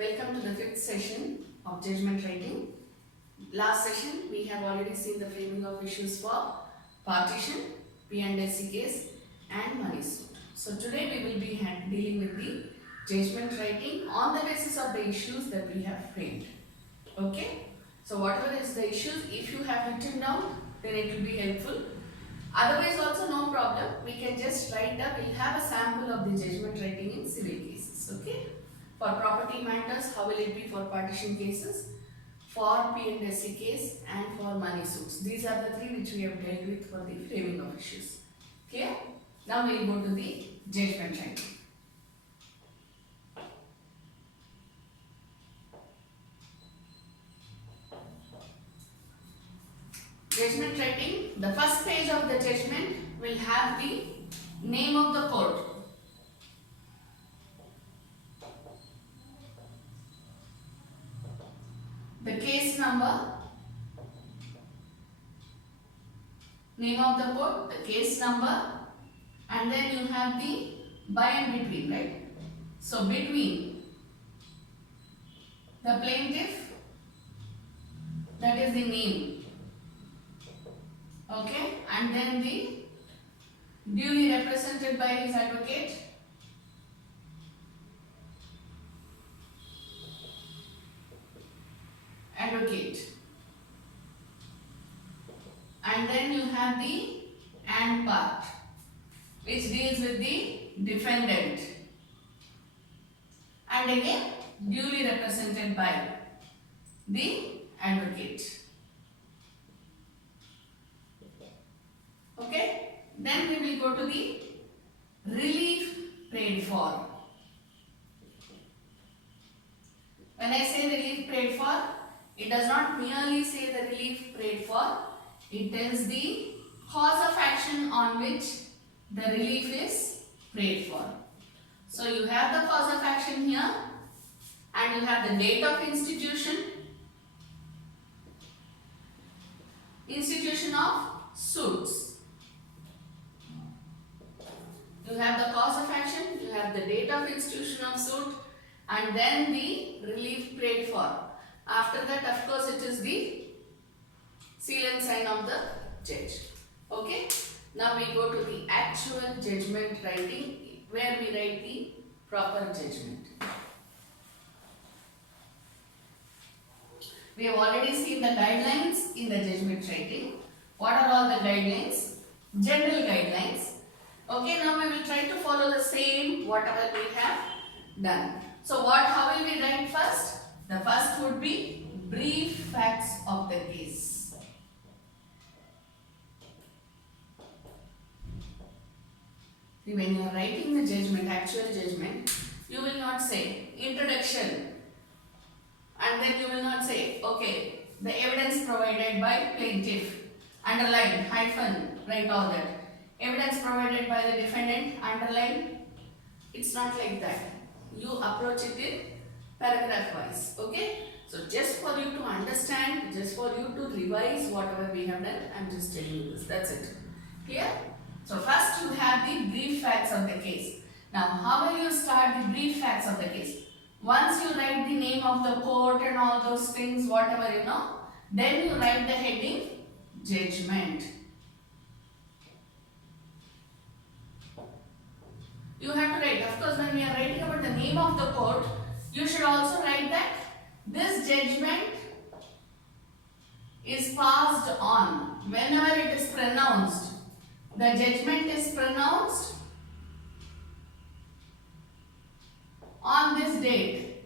Welcome to the fifth session of judgment writing. Last session we have already seen the framing of issues for partition, P&SC case and money suit. So today we will be dealing with the judgment writing on the basis of the issues that we have framed. Okay? So whatever is the issues, if you have written down, then it will be helpful. Otherwise also no problem. We can just write up. We'll have a sample of the judgment writing in civil cases. Okay? For property matters, how will it be for partition cases, for P&SC case and for money suits. These are the three which we have dealt with for the framing of issues. Clear? Now we will go to the judgment writing. Judgment writing, the first page of the judgment will have the name of the court. The case number, name of the court, the case number, and then you have the by and between, right? So between the plaintiff, that is the name, okay, and then the duly represented by his advocate, and then you have the and part which deals with the defendant, and again duly represented by the advocate. Okay, then we will go to the relief prayed for. When I say relief prayed for, it does not merely say the relief prayed for, it tells the cause of action on which the relief is prayed for. So you have the cause of action here, and you have the date of institution of suits. You have the cause of action, you have the date of institution of suit, and then the relief prayed for. After that, of course, it is the seal and sign of the judge. Okay. Now we go to the actual judgment writing, where we write the proper judgment. We have already seen the guidelines in the judgment writing. What are all the guidelines? General guidelines. Okay, now we will try to follow the same whatever we have done. So how will we write first? The first would be brief facts of the case. See, when you are writing the judgment, actual judgment, you will not say introduction, and then you will not say, okay, the evidence provided by plaintiff, underline, hyphen, write all that. Evidence provided by the defendant, underline. It's not like that. You approach it in paragraph wise. Okay. So just for you to understand, just for you to revise whatever we have done, I am just telling you this. That's it. Clear? So first you have the brief facts of the case. Now how will you start the brief facts of the case? Once you write the name of the court and all those things, whatever you know, then you write the heading judgment. You have to write, of course, when we are writing about the name of the court, you should also write that this judgment is passed on. Whenever it is pronounced, the judgment is pronounced on this date.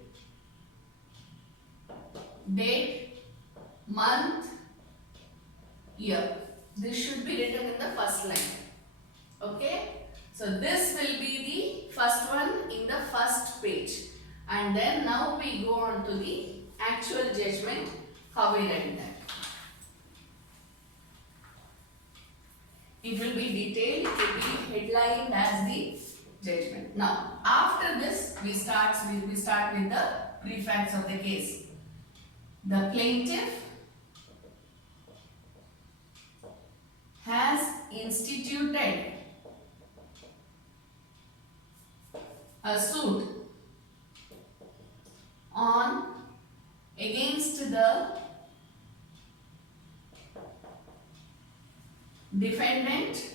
Date, month, year. This should be written in the first line. Okay? So this will be the first one in the first page, and then now we go on to the actual judgment, how we write that. It will be detailed, it will be headlined as the judgment. Now after this we start with the brief facts of the case. The plaintiff has instituted a suit on defendant.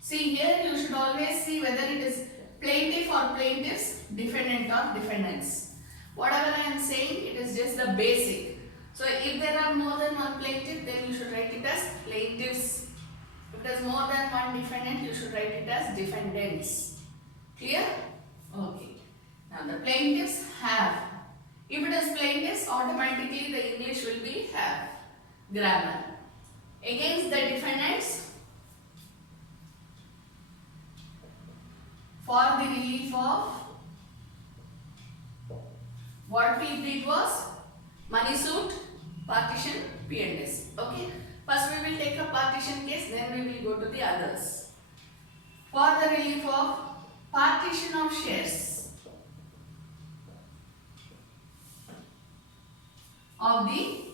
See here you should always see whether it is plaintiff or plaintiffs, defendant or defendants. Whatever I am saying, it is just the basic. So if there are more than one plaintiff, then you should write it as plaintiffs. If there is more than one defendant, you should write it as defendants. Clear? Okay. Now the plaintiffs have. If it is plaintiffs, automatically the English will be have. Grammar. Against the defendants, for the relief of, what we did was money suit, partition, P&S. Okay. First we will take a partition case, then we will go to the others. For the relief of partition of shares of the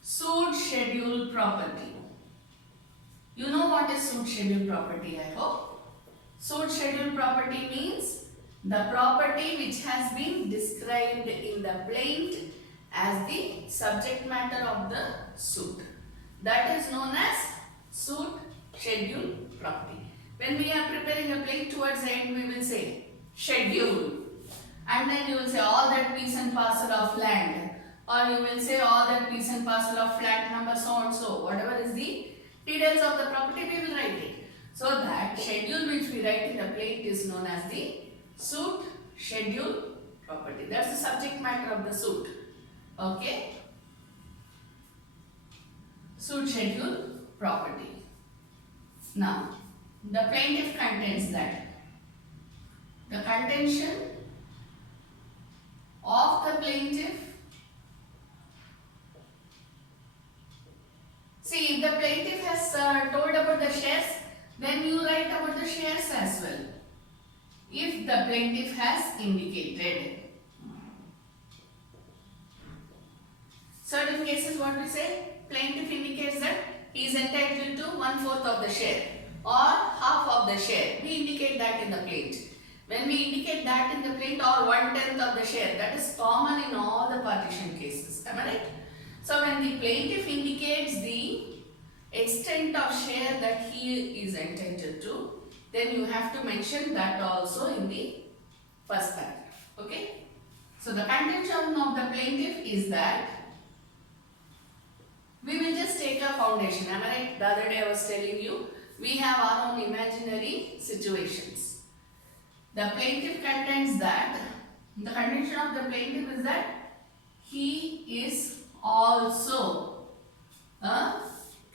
suit scheduled property. You know what is suit scheduled property, I hope. Suit scheduled property means the property which has been described in the plaint as the subject matter of the suit. That is known as suit scheduled property. When we are preparing a plaint, towards the end we will say schedule, and then you will say all that piece and parcel of land, or you will say all that piece and parcel of flat number so and so. Whatever is the details of the property, we will write it. So that schedule which we write in the plaint is known as the suit schedule property. That's the subject matter of the suit. Okay. Suit schedule property. Now, the plaintiff contends that the contention of the plaintiff. See, if the plaintiff has told about the shares, then you write about the shares as well. If the plaintiff has indicated. Certain cases, what we say? Plaintiff indicates that he is entitled to 1/4 of the share or half of the share. We indicate that in the plaint. When we indicate that in the plaint, or 1/10 of the share, that is common in all the partition cases. Am I right? So when the plaintiff indicates the extent of share that he is entitled to, then you have to mention that also in the first paragraph. Okay? So the contention of the plaintiff is that, we will just take a foundation. Am I right? The other day I was telling you, we have our own imaginary situations. The plaintiff contends that, the contention of the plaintiff is that he is also a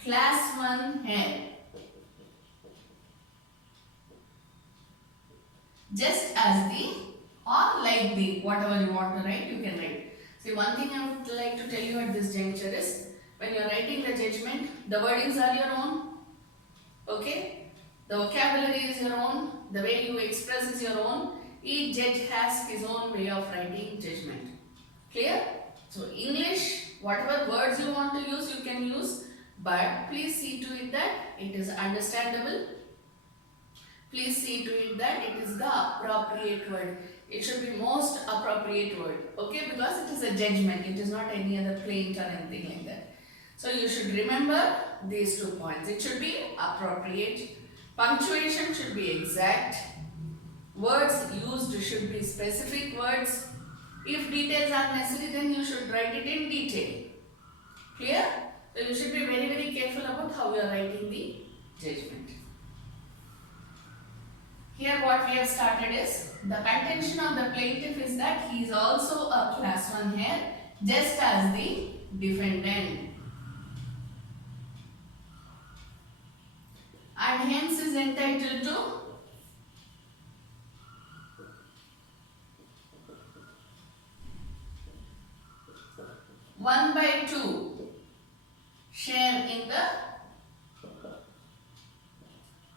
class 1 heir. Just as the, or like the, whatever you want to write, you can write. See, one thing I would like to tell you at this juncture is, when you are writing the judgment, the wordings are your own. Okay? The vocabulary is your own. The way you express is your own. Each judge has his own way of writing judgment. Clear? So, English, whatever words you want to use, you can use. But please see to it that it is understandable. Please see to it that it is the appropriate word. It should be most appropriate word. Okay? Because it is a judgment. It is not any other plaint or anything like that. So you should remember these 2 points. It should be appropriate. Punctuation should be exact. Words used should be specific words. If details are necessary, then you should write it in detail. Clear? So you should be very, very careful about how you are writing the judgment. Here what we have started is, the contention of the plaintiff is that he is also a class 1 heir, just as the defendant. And hence is entitled to 1/2 share in the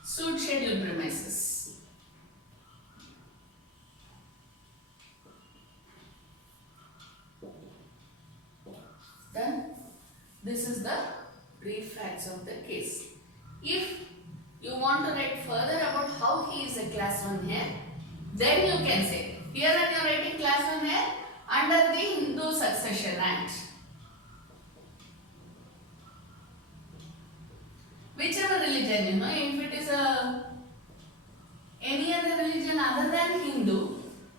suit schedule premises. Then this is the brief facts of the case. If you want to write further about how he is a class 1 heir, then you can say, here when you are writing class 1 heir, under the Hindu Succession Act. religion, if it is any other religion other than Hindu,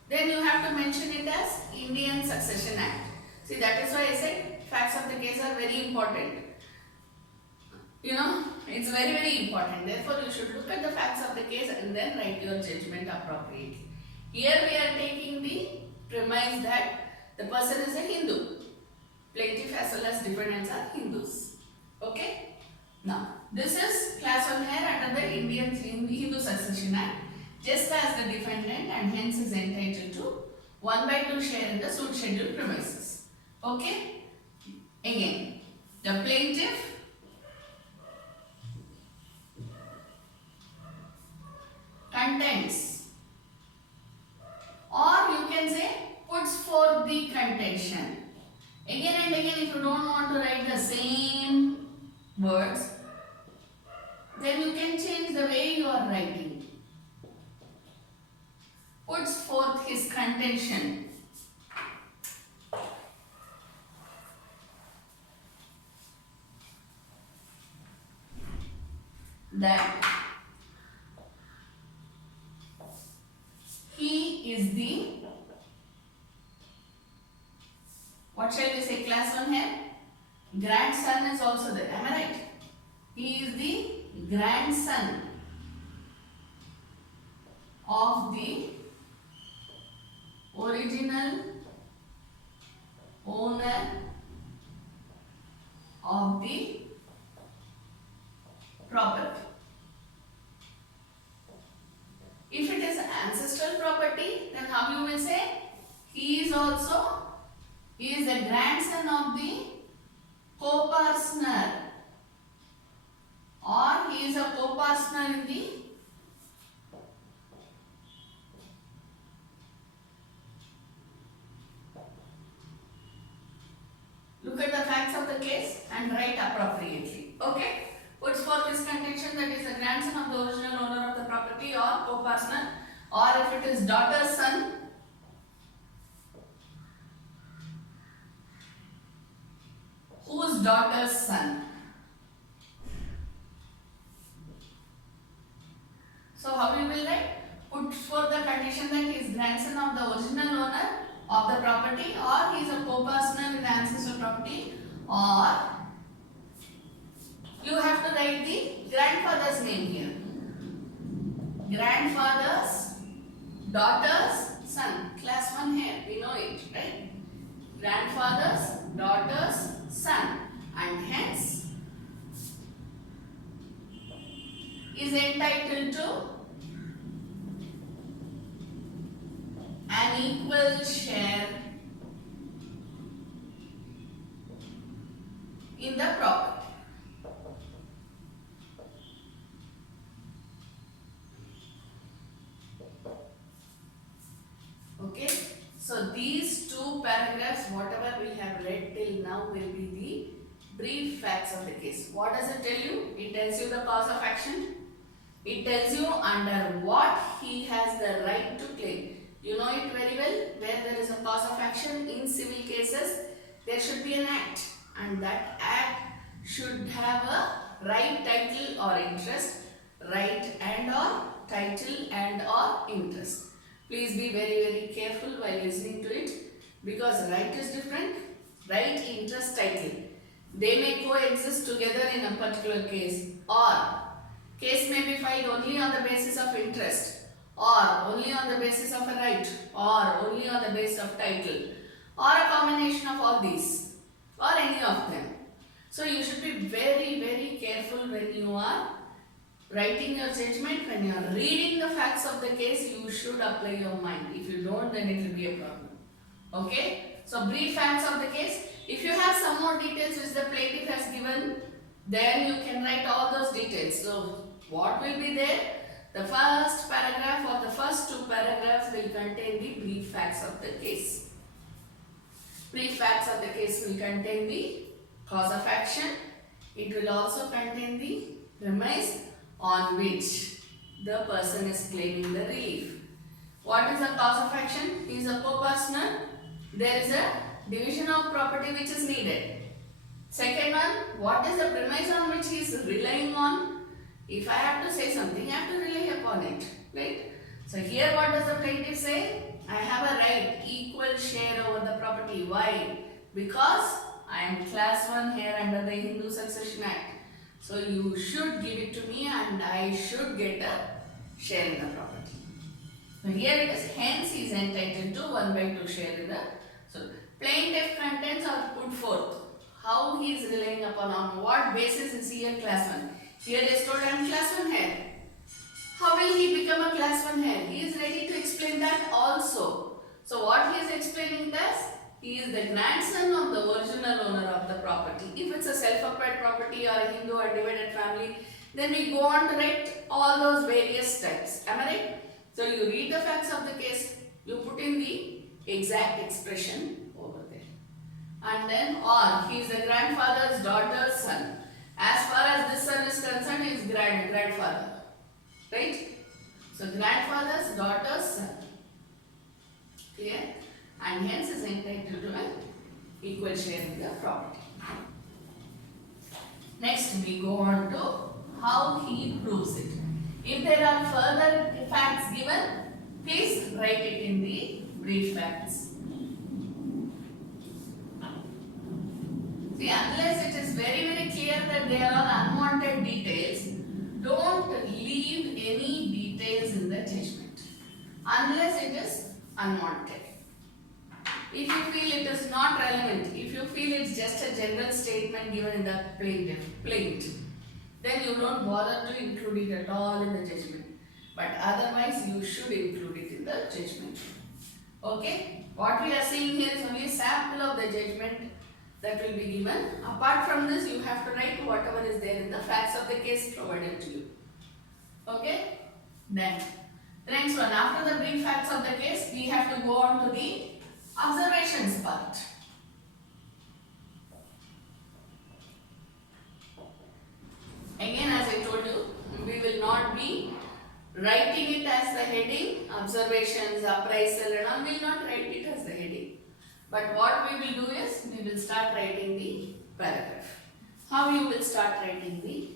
then you have to mention it as Indian Succession Act. See, that is why I said facts of the case are very important. It's very, very important. Therefore, you should look at the facts of the case and then write your judgment appropriately. Here we are taking the premise that the person is a Hindu. Plaintiff as well as defendants are Hindus. Okay? Now, this is class 1 here under the Indian Hindu Succession Act, just as the defendant and hence is entitled to 1/2 share in the suit schedule premises. Okay? Again, the plaintiff contends, or you can say puts forth the contention. Again and again, if you don't want to write the same words, then you can change the way you are writing. Puts forth his contention. That he is the, what shall we say, class 1 here? Grandson is also there, am I right? He is the grandson of the original owner of the property. If it is ancestral property, then how you will say? He is the grandson of the co-partner, or he is a co-partner in the look at the facts of the case and write appropriately. Okay? Puts forth his contention that is the grandson of the original owner of the property or co-partner, or if it is daughter's son, whose daughter's son. So how we will write? Put forth the condition that he is grandson of the original owner of the property, or he is a co-partner with the ancestral property, or you have to write the grandfather's name here. Grandfather's daughter's son. Class 1 here, we know it, right? Grandfather's daughter's son, and hence is entitled to an equal share in the property. Okay, so these two paragraphs, whatever we have read till now, will be the brief facts of the case. What does it tell you? It tells you the cause of action. It tells you under what he has the right to claim. You know it very well. Where there is a cause of action in civil cases, there should be an act, and that act should have a right, title or interest. Right and or title and or interest. Please be very, very careful while listening to it, because right is different. Right, interest, title, they may coexist together in a particular case, or case may be filed only on the basis of interest, or only on the basis of a right, or only on the basis of title, or a combination of all these, or any of them. So you should be very, very careful when you are writing your judgment. When you are reading the facts of the case, you should apply your mind. If you don't, then it will be a problem. Okay? So brief facts of the case. If you have some more details which the plaintiff has given, then you can write all those details. So what will be there? The first paragraph or the first two paragraphs will contain the brief facts of the case. Brief facts of the case will contain the cause of action. It will also contain the premise on which the person is claiming the relief. What is the cause of action? He is a co-partner. There is a division of property which is needed. Second one, what is the premise on which he is relying on? If I have to say something, I have to rely upon it, right? So here what does the plaintiff say? I have a right, equal share over the property. Why? Because I am class 1 here under the Hindu Succession Act. So you should give it to me and I should get a share in the property. So here it is, hence he is entitled to 1/2 share in the. So plaintiff contents are put forth. How he is relying upon, on what basis is he a class 1? Here is told I am class 1 here. How will he become a class 1 here? He is ready to explain that also. So what he is explaining this? He is the grandson of the original owner of the property. If it's a self-acquired property or a Hindu or divided family, then we go on to write all those various types. Am I right? So you read the facts of the case, you put in the exact expression over there. And then or he is the grandfather's daughter's son. As far as this son is concerned, he is grandfather. Right? So grandfather's daughter's son. Clear? And hence is entitled to an equal share in the property. Next we go on to how he proves it. If there are further facts given, please write it in the brief facts. See, unless it is very clear that there are unwanted details, don't leave any details in the judgment. Then it is unwanted. If you feel it is not relevant, if you feel it's just a general statement given in the plaint, then you don't bother to include it at all in the judgment. But otherwise, you should include it in the judgment. Okay? What we are seeing here is only a sample of the judgment that will be given. Apart from this, you have to write whatever is there in the facts of the case provided to you. Okay? Then, the next one, after the brief facts of the case, we have to go on to the observations part. Again, as I told you, we will not be writing it as the heading, observations, appraisal and all, we will not write it as the heading. But what we will do is, we will start writing the paragraph. How you will start writing the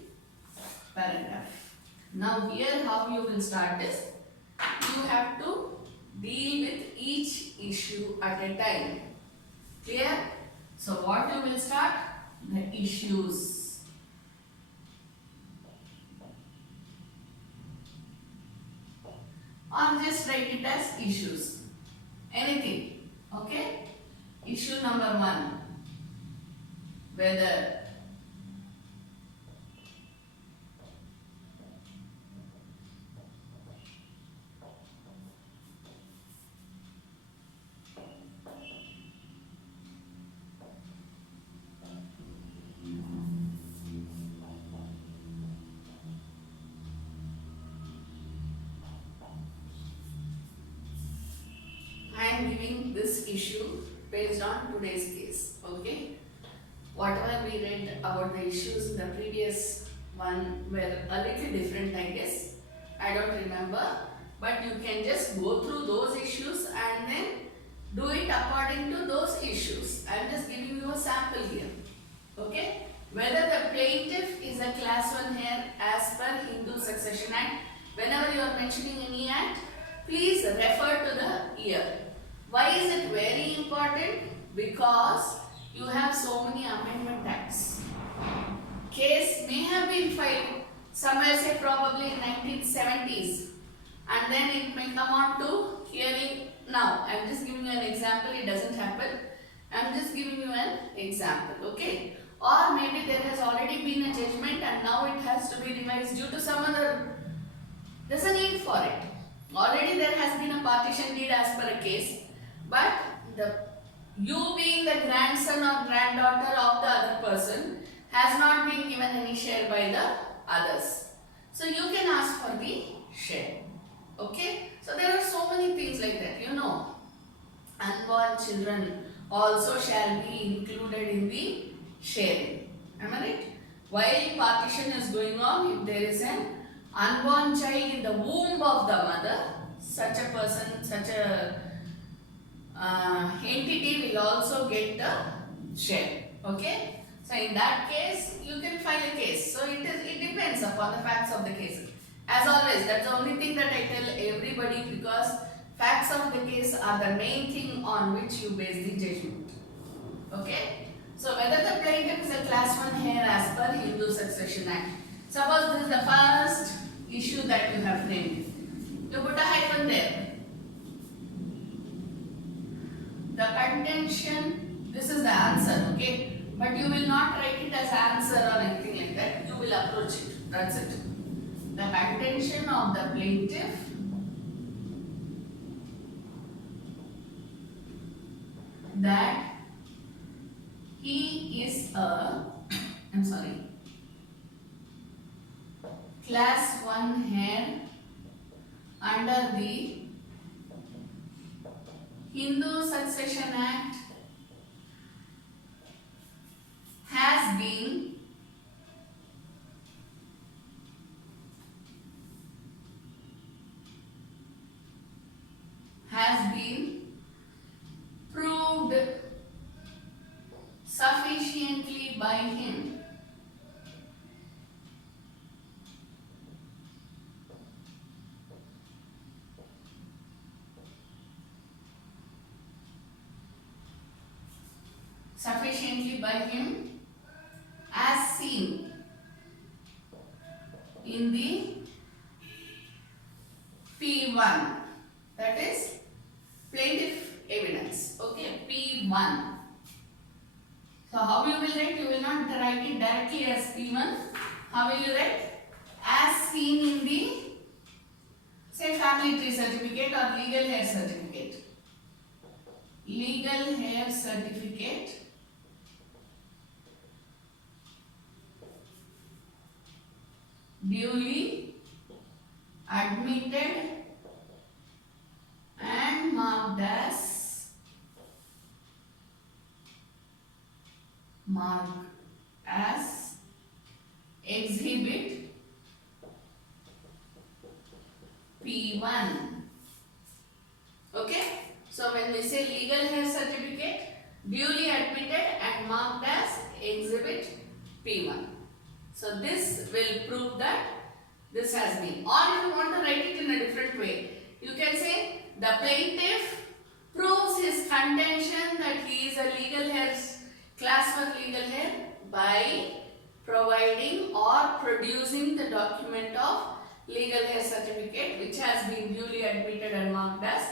paragraph? Now here how you will start is, you have to deal with each issue at a time. Clear? So what you will start? The issues. Or just write it as issues. Anything. Okay? Issue number 1. Whether I am giving this issue based on today's case. Okay? Whatever we read about the issues in the previous one were a little different, I guess. I don't remember. But you can just go through those issues and then do it according to those issues. I am just giving you a sample here. Okay? Whether the plaintiff is a class 1 here as per Hindu Succession Act. Whenever you are mentioning any act, please refer to the year. Why is it very important? Because you have so many amendment acts. Case may have been filed somewhere, say probably in 1970s, and then it may come on to hearing now. I am just giving you an example, it doesn't happen. I am just giving you an example, okay? Or maybe there has already been a judgment and now it has to be revised due to some other, there's a need for it. Already there has been a partition deed as per a case, but you being the grandson or granddaughter of the other person has not been given any share by the others. So you can ask for the share. Okay? So there are so many things like that, you know. Unborn children also shall be included in the sharing. Am I right? While partition is going on, if there is an unborn child in the womb of the mother, such a person, such a entity will also get the share. Okay? So So in that case, you can file a case. So it depends upon the facts of the case. As always, that's the only thing that I tell everybody, because facts of the case are the main thing on which you base the judgment. Okay? So whether the plaintiff is a class 1 heir as per Hindu Succession Act. Suppose this is the first issue that you have framed. You put a hyphen there. The contention, this is the answer, okay? But you will not write it as answer or anything like that. You will approach it. That's it. The contention of the plaintiff that he is a, class 1 heir under the Hindu Succession Act has been proved sufficiently by him as seen in the P1, that is plaintiff evidence. Okay, P1. So how you will write? You will not write it directly as P1. How will you write? As seen in the, say, family tree certificate or legal hair certificate. Legal hair certificate duly admitted and marked as exhibit P1. Okay, so when we say legal hair certificate duly admitted and marked as exhibit P1, so this will prove that this has been. Or if you want to write it in a different way, you can say the plaintiff proves his contention that he is a legal hair, class 1 legal hair, by providing or producing the document of legal hair certificate which has been duly admitted and marked as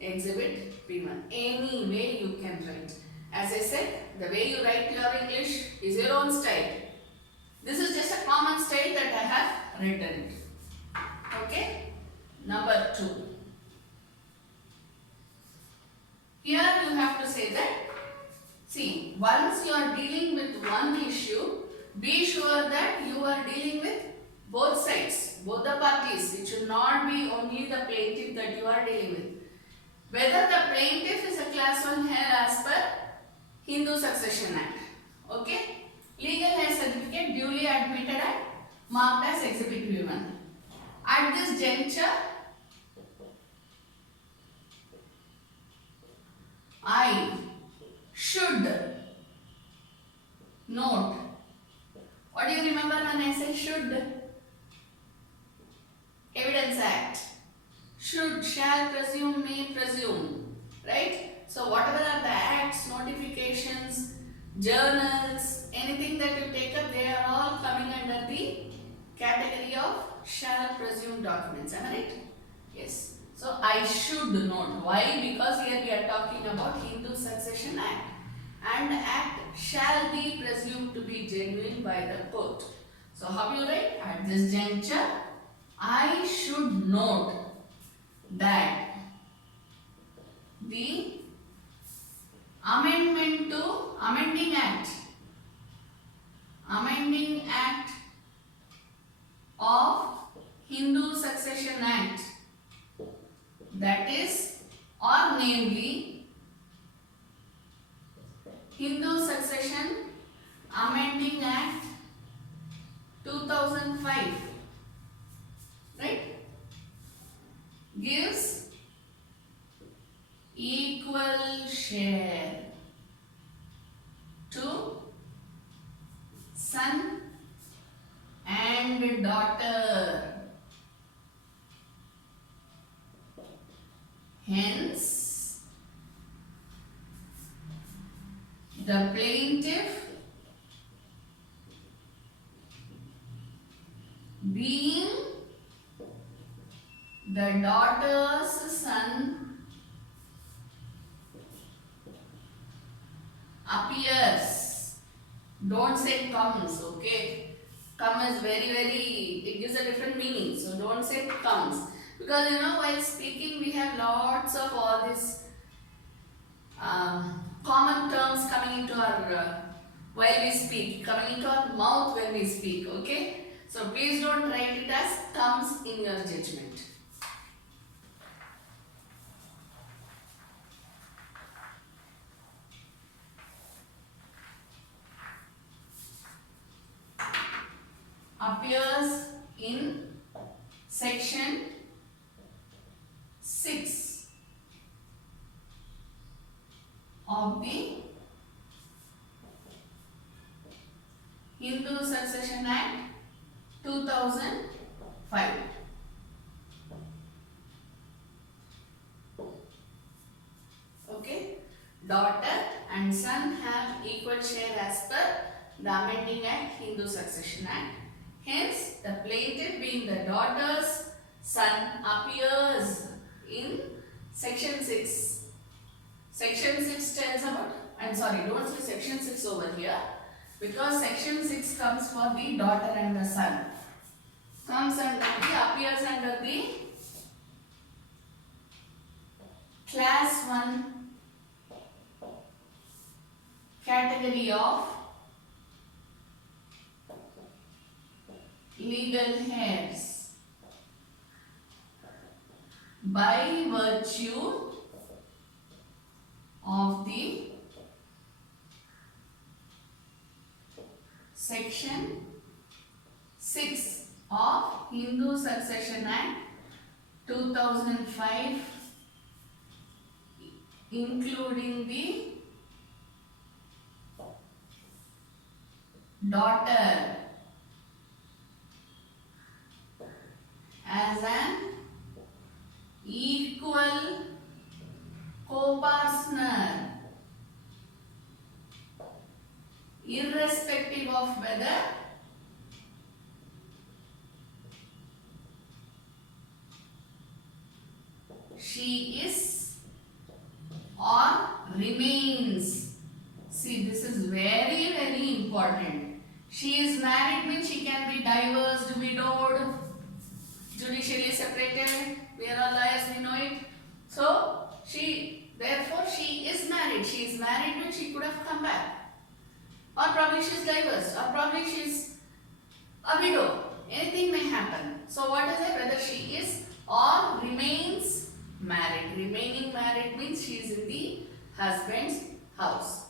exhibit P1. Any way you can write. As I said, the way you write your English is your own style. This is just a common style that I have written it. Okay? Number 2. Here you have to say that, see, once you are dealing with one issue, be sure that you are dealing with both sides, both the parties. It should not be only the plaintiff that you are dealing with. Whether the plaintiff is a class 1 heir as per Hindu Succession Act. Okay? Legal hair certificate duly admitted and marked as exhibit P1. At this juncture, I should note. What do you remember when I say should? Evidence Act. Should, shall, presume, may, presume. Right? So whatever are the acts, notifications, journals, anything that you take up, they are all coming under the category of shall, presume documents. Am I right? Yes. So I should note. Why? Because here we are talking about Hindu Succession Act. And act shall be presumed to be genuine by the court. So how you write? At this juncture, I should note that the amending act of Hindu Succession Act, that is, or namely, Hindu Succession Amending Act 2005, right, gives equal share to Hence, the plaintiff being the daughter's son appears. Don't say comes, okay? Come is it gives a different meaning. So don't say comes. Because while speaking we have lots of all these common terms coming into our while we speak, coming into our mouth when we speak, okay? So please don't write it as comes in your judgment. Appears in section 6 of the Hindu Succession Act 2005. Okay, daughter and son have equal share as per the amending Act, Hindu Succession Act. Hence, the plaintiff being the daughter's son appears in section 6. Section 6 tells about, don't say section 6 over here, because section 6 comes for the daughter and the son. Appears under the class 1 category of legal heirs by virtue of the section 6 of Hindu Succession Act 2005, including the daughter as an equal co-partner, irrespective of whether she is or remains. See, this is very, very important. She is married means she can be divorced, widowed, judicially separated. We are all lawyers, we know it. So, therefore she is married. She is married means she could have come back. Or probably she is divorced. Or probably she is a widow. Anything may happen. So, what is it? Whether she is or remains married. Remaining married means she is in the husband's house.